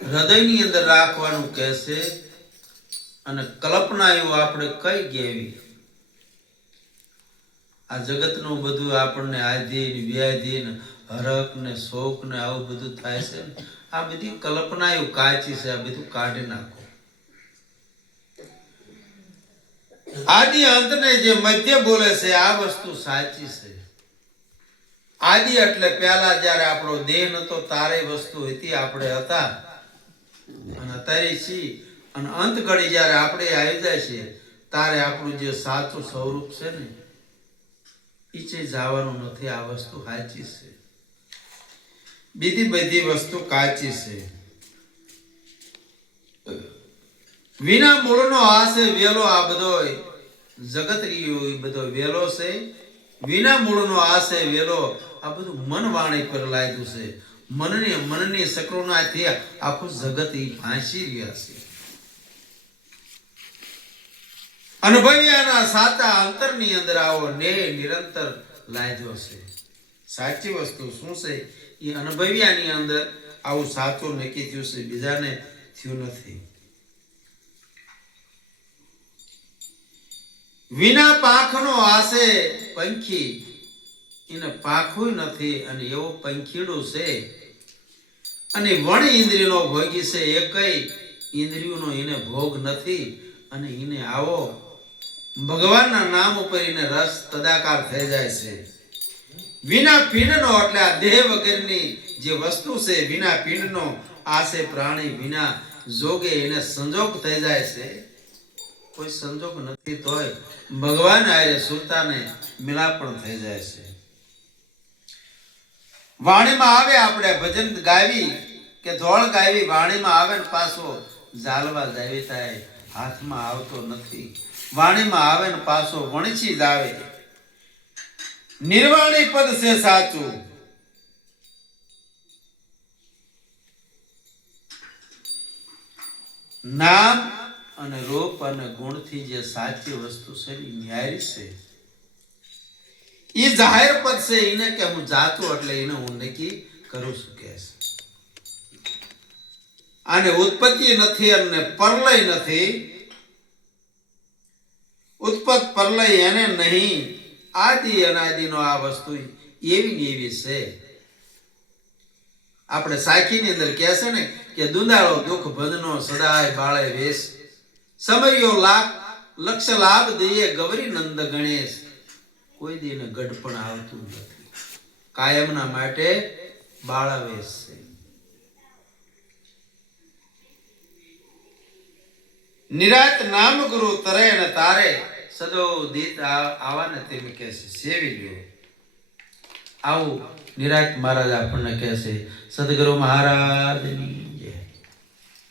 હૃદયની અંદર રાખવાનું કહેશે અને કલ્પનાઓ આપણે કઈ ગેવી આ જગતનું બધું આપણને આધીન વ્યાધીન હરક ને શોક ને આવું બધું થાય છે ને આ બધી કલ્પનાઓ કાચી છે આ બધું કાઢી નાખો આદિ અંત ને જે મધ્ય બોલે છે આ વસ્તુ સાચી છે આદિ એટલે પહેલા જ્યારે આપણો દેહ નતો તારે વસ્તુ હતી આપણે હતા અને અત્યારે છીએ અને અંત ઘડી જ્યારે આપણે આવી જાય છે તારે આપણું જે સાચું સ્વરૂપ છે ને ઈચે જવાનું નથી આ વસ્તુ સાચી છે બીજી બધી વસ્તુ કાચી છે વિના મૂળનો આ છે વેલો આ બધો જગત રહ્યો એ બધો વેલો છે વિના મૂળનો આ છે વેલો આ બધું મન વાણી પર લાગ્યું છે મનની સકરોનાથી આખું જગત એ ભાંસી રહ્યા છે અનુભવ્યાના સાચા અંતરની અંદર આવો ને નિરંતર લાગ્યો છે સાચી વસ્તુ શું છે એ અનુભવ્યાની અંદર આવું સાચું નક્કી થયું છે બીજાને થયું નથી વિના પાંખનો આશે પંખી એને પાંખું નથી અને એવો પંખીડું છે અને વણ ઇન્દ્રિયનો ભોગી છે એ કઈ ઇન્દ્રિયોનો એને ભોગ નથી અને એને આવો ભગવાનના નામ ઉપર એને રસ તદાકાર થઈ જાય છે વિના પિંડનો એટલે આ દેહ વગરની જે વસ્તુ છે વિના પિંડનો આશે પ્રાણી વિના જોગે એને સંજોગ થઈ જાય છે કોઈ સંજોગ નથી તોય ભગવાન આરે સુરતાને મિલાપણ થઈ જાય છે વાણીમાં આવે આપણે ભજન ગાવી કે ધોળ ગાવી વાણીમાં આવે ને પાછો જાલવા જાવી થાય હાથમાં આવતો નથી વાણીમાં આવે ને પાછો વણચી જ આવે નિર્વાણી પદ છે સાચું નામ અને રૂપ અને ગુણથી જે સાચી વસ્તુ છે એ ન્યારી છે એ જાહેર પદ છે એને કે હું જાતું એટલે એને હું નક્કી કરું છું કે આને ઉત્પત્તિ નથી અને પરલય નથી ઉત્પત્ત પરલય એને નહીં આદિ અનાદિનો આ વસ્તુ એવી ને એવી છે આપણે સાખીની અંદર કહે છે ને કે દુંદાળો દુઃખ ભજનો સદાય બાળે વેશ સમયો લક્ષ લાભ દઈએ ગૌરી નંદ ગણેશ કોઈ દિને ગઢપણ આવતું નથી કાયમના માટે બાળાવેશ છે નિરાત નામ ગુરુ તરે ને તારે સદો દીત આવાને તેમ કહે છે સેવી લ્યો આવું નિરાત મહારાજ આપણને કહે છે સદગુરુ મહારાજની